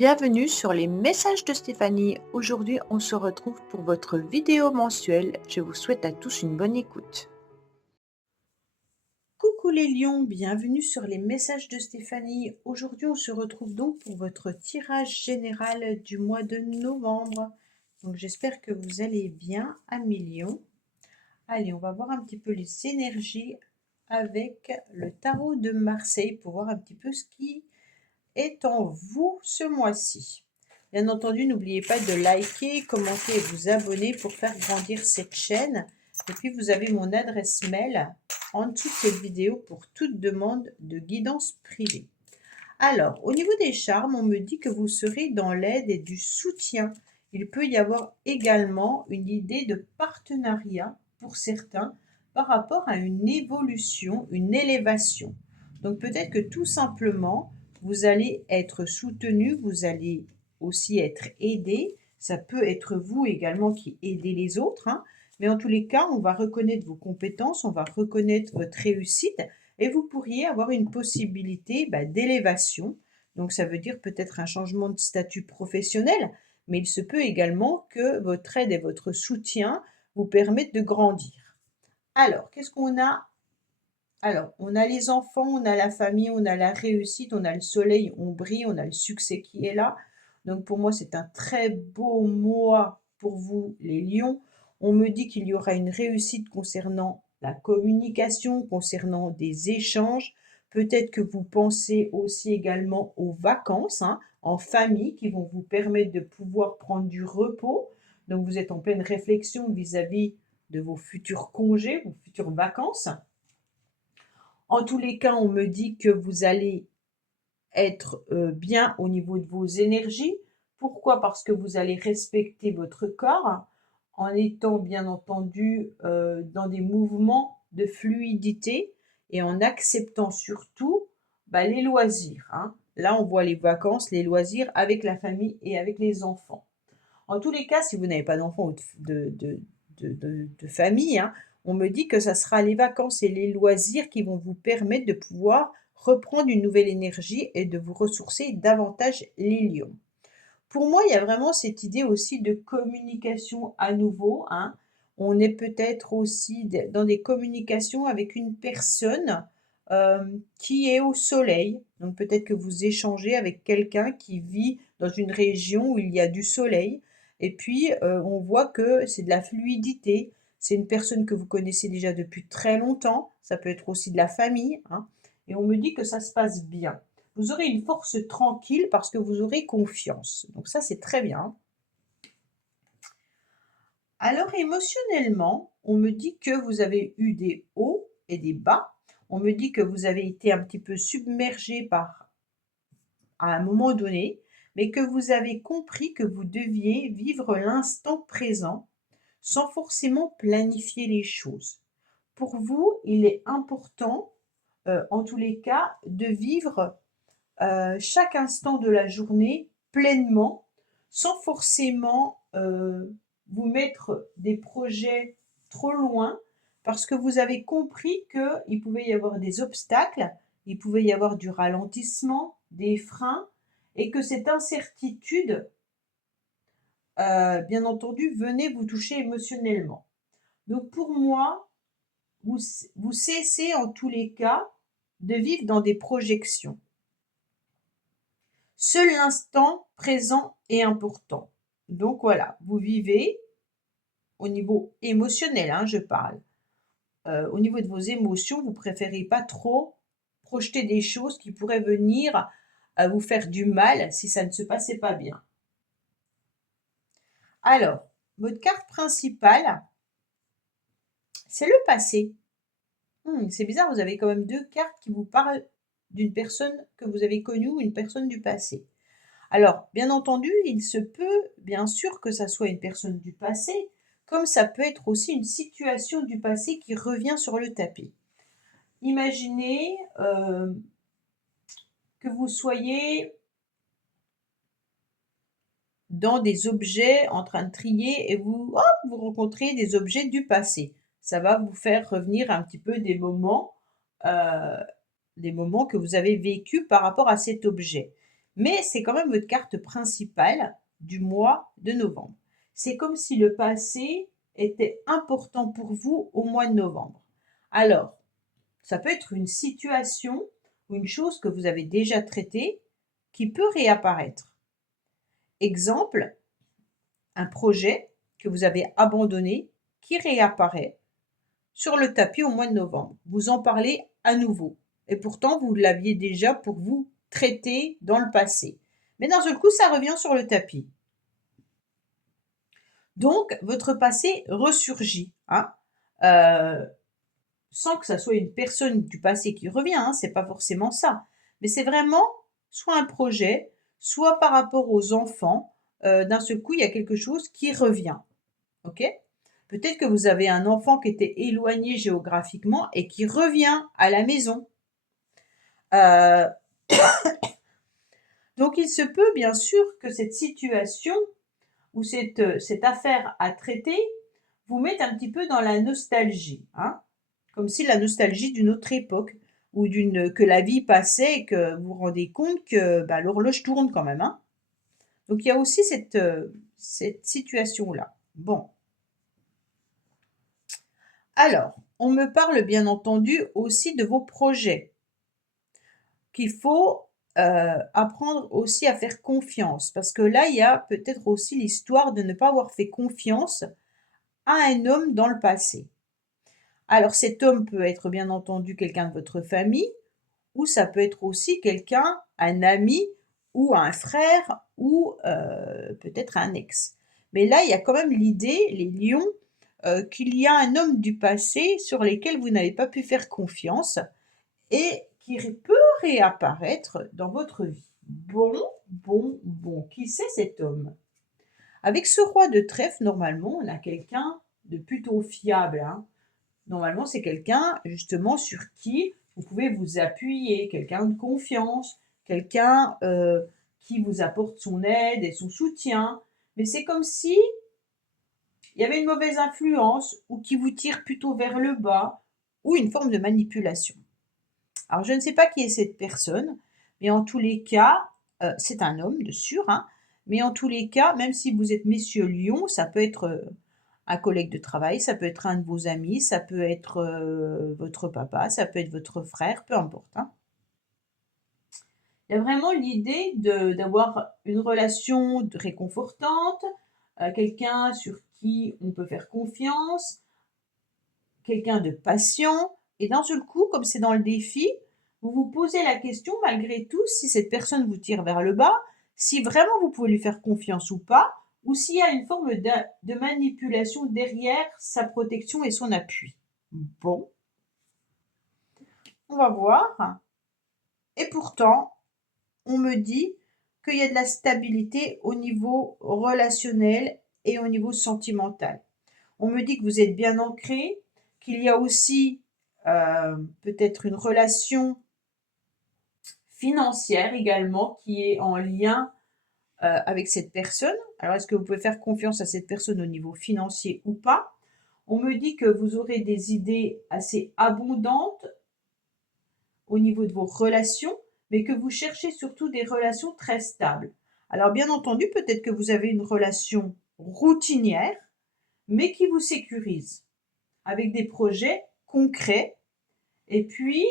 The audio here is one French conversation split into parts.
Bienvenue sur les messages de Stéphanie. Aujourd'hui, on se retrouve pour votre vidéo mensuelle. Je vous souhaite à tous une bonne écoute. Coucou les lions, bienvenue sur les messages de Stéphanie. Aujourd'hui, on se retrouve donc pour votre tirage général du mois de novembre. Donc j'espère que vous allez bien, amis lions. Allez, on va voir un petit peu les énergies avec le tarot de Marseille pour voir un petit peu ce qui est en vous ce mois-ci. Bien entendu, n'oubliez pas de liker, commenter et vous abonner pour faire grandir cette chaîne. Et puis, vous avez mon adresse mail en dessous de cette vidéo pour toute demande de guidance privée. Alors, au niveau des charmes, on me dit que vous serez dans l'aide et du soutien. Il peut y avoir également une idée de partenariat pour certains par rapport à une évolution, une élévation. Donc peut-être que tout simplement, vous allez être soutenu, vous allez aussi être aidé. Ça peut être vous également qui aidez les autres, hein. Mais en tous les cas, on va reconnaître vos compétences, on va reconnaître votre réussite et vous pourriez avoir une possibilité d'élévation. Donc ça veut dire peut-être un changement de statut professionnel, mais il se peut également que votre aide et votre soutien vous permettent de grandir. Alors, qu'est-ce qu'on a? Alors, on a les enfants, on a la famille, on a la réussite, on a le soleil, on brille, on a le succès qui est là. Donc pour moi, c'est un très beau mois pour vous, les lions. On me dit qu'il y aura une réussite concernant la communication, concernant des échanges. Peut-être que vous pensez aussi également aux vacances, hein, en famille qui vont vous permettre de pouvoir prendre du repos. Donc vous êtes en pleine réflexion vis-à-vis de vos futurs congés, vos futures vacances. En tous les cas, on me dit que vous allez être bien au niveau de vos énergies. Pourquoi? Parce que vous allez respecter votre corps en étant bien entendu dans des mouvements de fluidité et en acceptant surtout les loisirs, hein. Là, on voit les vacances, les loisirs avec la famille et avec les enfants. En tous les cas, si vous n'avez pas d'enfants ou de famille, hein, on me dit que ça sera les vacances et les loisirs qui vont vous permettre de pouvoir reprendre une nouvelle énergie et de vous ressourcer davantage les lions. Pour moi, il y a vraiment cette idée aussi de communication à nouveau, hein. On est peut-être aussi dans des communications avec une personne qui est au soleil. Donc peut-être que vous échangez avec quelqu'un qui vit dans une région où il y a du soleil. Et puis, on voit que c'est de la fluidité. C'est une personne que vous connaissez déjà depuis très longtemps. Ça peut être aussi de la famille, hein. Et on me dit que ça se passe bien. Vous aurez une force tranquille parce que vous aurez confiance. Donc ça, c'est très bien. Alors émotionnellement, on me dit que vous avez eu des hauts et des bas. On me dit que vous avez été un petit peu submergé à un moment donné, mais que vous avez compris que vous deviez vivre l'instant présent sans forcément planifier les choses. Pour vous, il est important, en tous les cas, de vivre chaque instant de la journée pleinement, sans forcément vous mettre des projets trop loin, parce que vous avez compris qu'il pouvait y avoir des obstacles, il pouvait y avoir du ralentissement, des freins, et que cette incertitude, bien entendu, venait vous toucher émotionnellement. Donc pour moi, vous cessez en tous les cas de vivre dans des projections. Seul l'instant présent est important. Donc voilà, vous vivez au niveau émotionnel, hein, je parle. Au niveau de vos émotions, vous préférez pas trop projeter des choses qui pourraient venir vous faire du mal si ça ne se passait pas bien. Alors, votre carte principale, c'est le passé. C'est bizarre, vous avez quand même deux cartes qui vous parlent d'une personne que vous avez connue ou une personne du passé. Alors, bien entendu, il se peut, bien sûr, que ça soit une personne du passé, comme ça peut être aussi une situation du passé qui revient sur le tapis. Imaginez que vous soyez dans des objets en train de trier et vous rencontrez des objets du passé. Ça va vous faire revenir un petit peu des moments que vous avez vécus par rapport à cet objet. mais c'est quand même votre carte principale du mois de novembre. C'est comme si le passé était important pour vous au mois de novembre. Alors, ça peut être une situation ou une chose que vous avez déjà traitée qui peut réapparaître. Exemple, un projet que vous avez abandonné qui réapparaît sur le tapis au mois de novembre. Vous en parlez à nouveau. Et pourtant, vous l'aviez déjà pour vous traité dans le passé. Mais d'un seul coup, ça revient sur le tapis. Donc, votre passé ressurgit, hein, sans que ça soit une personne du passé qui revient, hein, c'est pas forcément ça. Mais c'est vraiment soit un projet, soit par rapport aux enfants, d'un seul coup, il y a quelque chose qui revient. OK? Peut-être que vous avez un enfant qui était éloigné géographiquement et qui revient à la maison. Heu, donc il se peut bien sûr que cette situation ou cette affaire à traiter vous mette un petit peu dans la nostalgie, hein. Comme si la nostalgie d'une autre époque ou que la vie passait et que vous vous rendez compte que, bah, l'horloge tourne quand même, hein. Donc il y a aussi cette situation-là. Bon. Alors, on me parle bien entendu aussi de vos projets, qu'il faut, apprendre aussi à faire confiance. Parce que là, il y a peut-être aussi l'histoire de ne pas avoir fait confiance à un homme dans le passé. Alors cet homme peut être bien entendu quelqu'un de votre famille ou ça peut être aussi quelqu'un, un ami ou un frère ou, peut-être un ex. Mais là, il y a quand même l'idée, les lions, qu'il y a un homme du passé sur lesquels vous n'avez pas pu faire confiance et qui peut réapparaître dans votre vie. Bon, bon, bon, qui c'est cet homme? Avec ce roi de trèfle, normalement, on a quelqu'un de plutôt fiable, hein. Normalement, c'est quelqu'un justement sur qui vous pouvez vous appuyer, quelqu'un de confiance, quelqu'un, qui vous apporte son aide et son soutien. Mais c'est comme si il y avait une mauvaise influence ou qui vous tire plutôt vers le bas ou une forme de manipulation. Alors je ne sais pas qui est cette personne, mais en tous les cas, c'est un homme de sûr, hein, mais en tous les cas, même si vous êtes messieurs lions, ça peut être, un collègue de travail, ça peut être un de vos amis, ça peut être, votre papa, ça peut être votre frère, peu importe, hein. Il y a vraiment l'idée d'avoir une relation réconfortante, quelqu'un sur qui on peut faire confiance, quelqu'un de patient et d'un seul coup, comme c'est dans le défi, vous vous posez la question malgré tout si cette personne vous tire vers le bas, si vraiment vous pouvez lui faire confiance ou pas, ou s'il y a une forme de manipulation derrière sa protection et son appui. Bon, on va voir. Et pourtant, on me dit qu'il y a de la stabilité au niveau relationnel et au niveau sentimental. On me dit que vous êtes bien ancré, qu'il y a aussi peut-être une relation financière également qui est en lien avec cette personne. Alors, est-ce que vous pouvez faire confiance à cette personne au niveau financier ou pas? On me dit que vous aurez des idées assez abondantes au niveau de vos relations, mais que vous cherchez surtout des relations très stables. Alors, bien entendu, peut-être que vous avez une relation routinière, mais qui vous sécurise, avec des projets concrets et puis,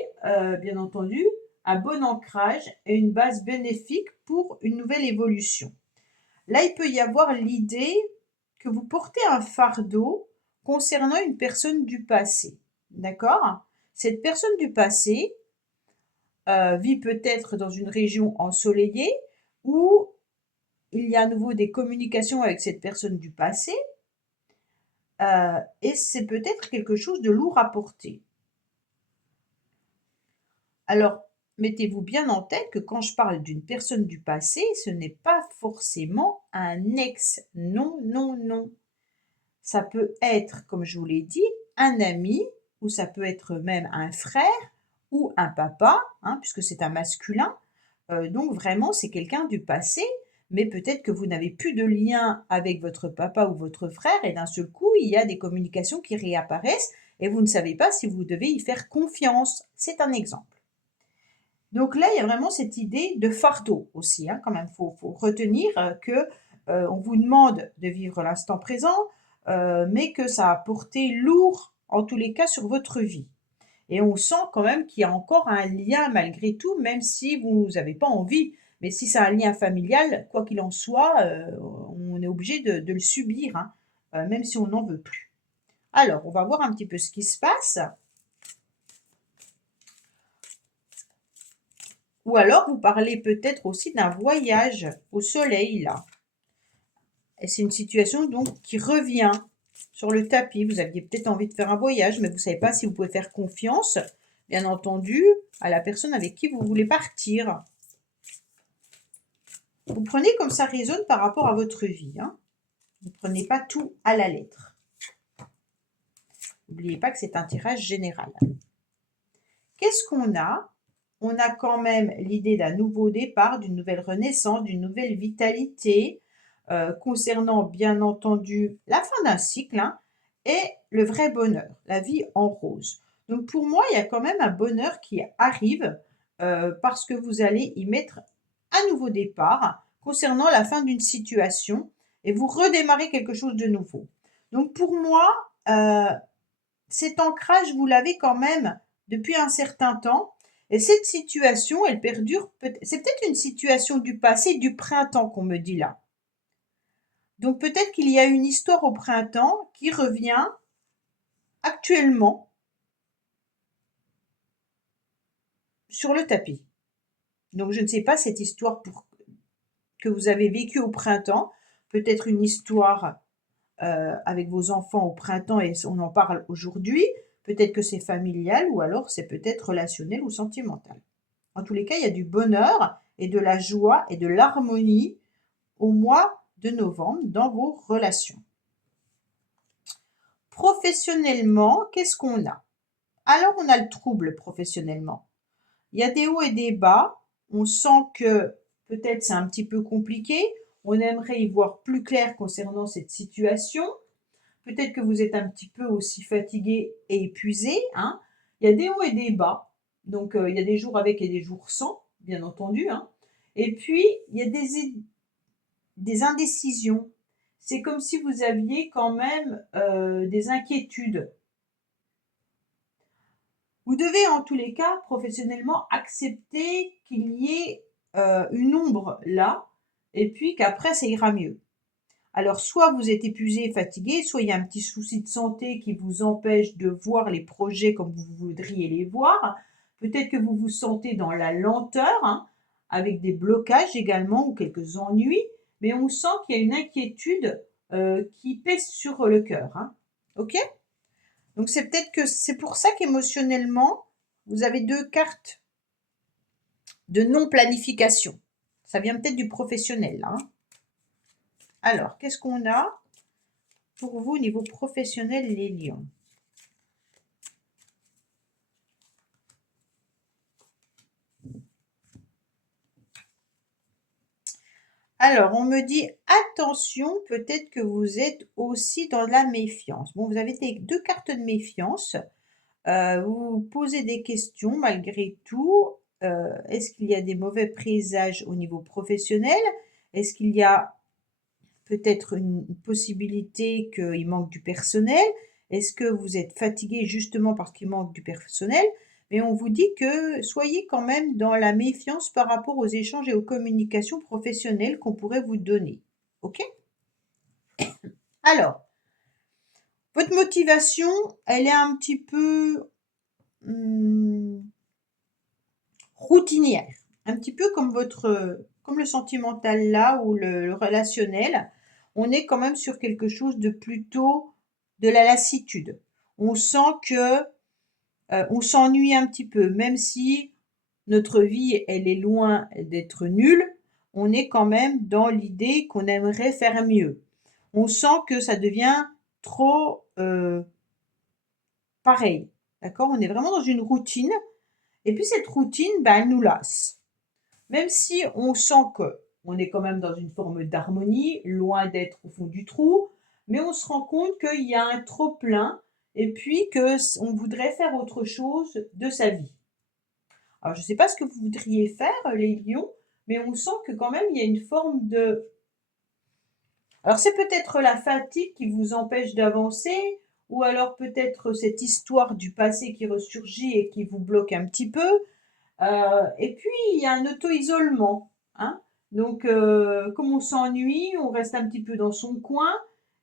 bien entendu, un bon ancrage et une base bénéfique pour une nouvelle évolution. Là, il peut y avoir l'idée que vous portez un fardeau concernant une personne du passé. D'accord? Cette personne du passé vit peut-être dans une région ensoleillée où il y a à nouveau des communications avec cette personne du passé et c'est peut-être quelque chose de lourd à porter. Alors, mettez-vous bien en tête que quand je parle d'une personne du passé, ce n'est pas forcément un ex. Non, non, non. Ça peut être, comme je vous l'ai dit, un ami, ou ça peut être même un frère ou un papa, hein, puisque c'est un masculin. Donc vraiment, c'est quelqu'un du passé, mais peut-être que vous n'avez plus de lien avec votre papa ou votre frère, et d'un seul coup, il y a des communications qui réapparaissent, et vous ne savez pas si vous devez y faire confiance. C'est un exemple. Donc là, il y a vraiment cette idée de fardeau aussi, hein, quand même. Faut retenir que on vous demande de vivre l'instant présent, mais que ça a porté lourd, en tous les cas, sur votre vie. Et on sent quand même qu'il y a encore un lien malgré tout, même si vous n'avez pas envie. Mais si c'est un lien familial, quoi qu'il en soit, on est obligé de le subir, hein, même si on n'en veut plus. Alors, on va voir un petit peu ce qui se passe. Ou alors, vous parlez peut-être aussi d'un voyage au soleil, là. Et c'est une situation donc qui revient sur le tapis. Vous aviez peut-être envie de faire un voyage, mais vous ne savez pas si vous pouvez faire confiance, bien entendu, à la personne avec qui vous voulez partir. Vous prenez comme ça résonne par rapport à votre vie, hein. Vous ne prenez pas tout à la lettre. N'oubliez pas que c'est un tirage général. Qu'est-ce qu'on a? On a quand même l'idée d'un nouveau départ, d'une nouvelle renaissance, d'une nouvelle vitalité, concernant bien entendu la fin d'un cycle, hein, et le vrai bonheur, la vie en rose. Donc pour moi, il y a quand même un bonheur qui arrive parce que vous allez y mettre un nouveau départ concernant la fin d'une situation et vous redémarrez quelque chose de nouveau. Donc pour moi, cet ancrage, vous l'avez quand même depuis un certain temps. Et cette situation, elle perdure. C'est peut-être une situation du passé, du printemps qu'on me dit là. Donc peut-être qu'il y a une histoire au printemps qui revient actuellement sur le tapis. Donc je ne sais pas cette histoire que vous avez vécue au printemps. Peut-être une histoire avec vos enfants au printemps et on en parle aujourd'hui. Peut-être que c'est familial ou alors c'est peut-être relationnel ou sentimental. En tous les cas, il y a du bonheur et de la joie et de l'harmonie au mois de novembre dans vos relations. Professionnellement, qu'est-ce qu'on a? Alors, on a le trouble professionnellement. Il y a des hauts et des bas. On sent que peut-être c'est un petit peu compliqué. On aimerait y voir plus clair concernant cette situation. Peut-être que vous êtes un petit peu aussi fatigué et épuisé, hein. Il y a des hauts et des bas. Donc, il y a des jours avec et des jours sans, bien entendu, hein. Et puis, il y a des indécisions. C'est comme si vous aviez quand même des inquiétudes. Vous devez en tous les cas professionnellement accepter qu'il y ait une ombre là et puis qu'après ça ira mieux. Alors soit vous êtes épuisé, fatigué, soit il y a un petit souci de santé qui vous empêche de voir les projets comme vous voudriez les voir. Peut-être que vous vous sentez dans la lenteur, hein, avec des blocages également ou quelques ennuis, mais on sent qu'il y a une inquiétude qui pèse sur le cœur, hein. Ok? Donc c'est peut-être que c'est pour ça qu'émotionnellement, vous avez deux cartes de non-planification. Ça vient peut-être du professionnel, là, hein. Alors, qu'est-ce qu'on a pour vous au niveau professionnel, les lions? Alors, on me dit attention, peut-être que vous êtes aussi dans la méfiance. Bon, vous avez deux cartes de méfiance. Vous vous posez des questions malgré tout. Est-ce qu'il y a des mauvais présages au niveau professionnel? Est-ce qu'il y a peut-être une possibilité qu'il manque du personnel? Est-ce que vous êtes fatigué justement parce qu'il manque du personnel? Mais on vous dit que soyez quand même dans la méfiance par rapport aux échanges et aux communications professionnelles qu'on pourrait vous donner. OK? Alors, votre motivation, elle est un petit peu routinière, un petit peu comme comme le sentimental là ou le relationnel. On est quand même sur quelque chose de plutôt de la lassitude. On sent que on s'ennuie un petit peu, même si notre vie elle est loin d'être nulle. On est quand même dans l'idée qu'on aimerait faire mieux. On sent que ça devient trop pareil. D'accord? On est vraiment dans une routine. Et puis cette routine, ben, elle nous lasse. Même si on sent que on est quand même dans une forme d'harmonie, loin d'être au fond du trou, mais on se rend compte qu'il y a un trop plein et puis que on voudrait faire autre chose de sa vie. Alors, je ne sais pas ce que vous voudriez faire, les lions, mais on sent que quand même, il y a une forme de... Alors, c'est peut-être la fatigue qui vous empêche d'avancer, ou alors peut-être cette histoire du passé qui ressurgit et qui vous bloque un petit peu. Et puis, il y a un auto-isolement, hein. Donc, comme on s'ennuie, on reste un petit peu dans son coin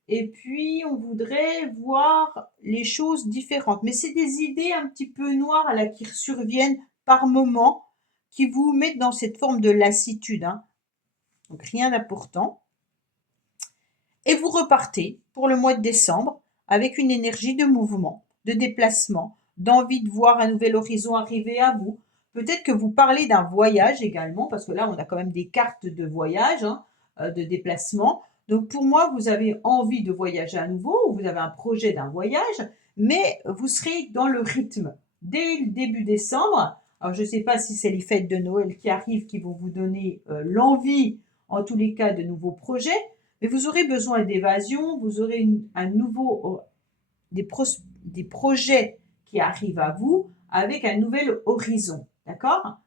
et puis on voudrait voir les choses différentes. Mais c'est des idées un petit peu noires là qui surviennent par moments, qui vous mettent dans cette forme de lassitude, hein. Donc, rien d'important. Et vous repartez pour le mois de décembre avec une énergie de mouvement, de déplacement, d'envie de voir un nouvel horizon arriver à vous. Peut-être que vous parlez d'un voyage également, parce que là, on a quand même des cartes de voyage, hein, de déplacement. Donc pour moi, vous avez envie de voyager à nouveau, ou vous avez un projet d'un voyage, mais vous serez dans le rythme dès le début décembre. Alors je ne sais pas si c'est les fêtes de Noël qui arrivent qui vont vous donner l'envie, en tous les cas, de nouveaux projets, mais vous aurez besoin d'évasion, vous aurez un nouveau, des projets qui arrivent à vous avec un nouvel horizon, d'accord?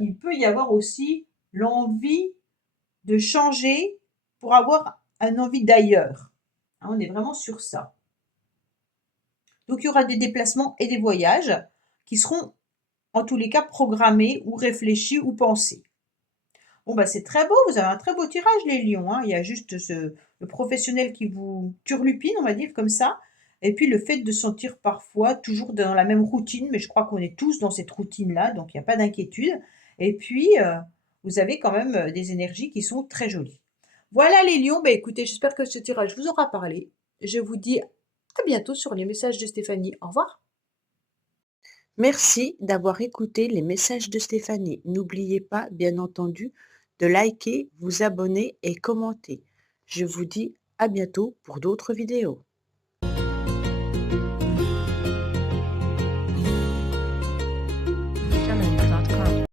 Il peut y avoir aussi l'envie de changer pour avoir un envie d'ailleurs, hein. On est vraiment sur ça. Donc il y aura des déplacements et des voyages qui seront en tous les cas programmés ou réfléchis ou pensés. Bon, bah, c'est très beau, vous avez un très beau tirage, les lions, hein. Il y a juste le professionnel qui vous turlupine, on va dire comme ça. Et puis le fait de sentir parfois toujours dans la même routine, mais je crois qu'on est tous dans cette routine-là, donc il n'y a pas d'inquiétude. Et puis, vous avez quand même des énergies qui sont très jolies. Voilà les lions, bah écoutez, j'espère que ce tirage vous aura parlé. Je vous dis à bientôt sur les messages de Stéphanie. Au revoir. Merci d'avoir écouté les messages de Stéphanie. N'oubliez pas, bien entendu, de liker, vous abonner et commenter. Je vous dis à bientôt pour d'autres vidéos.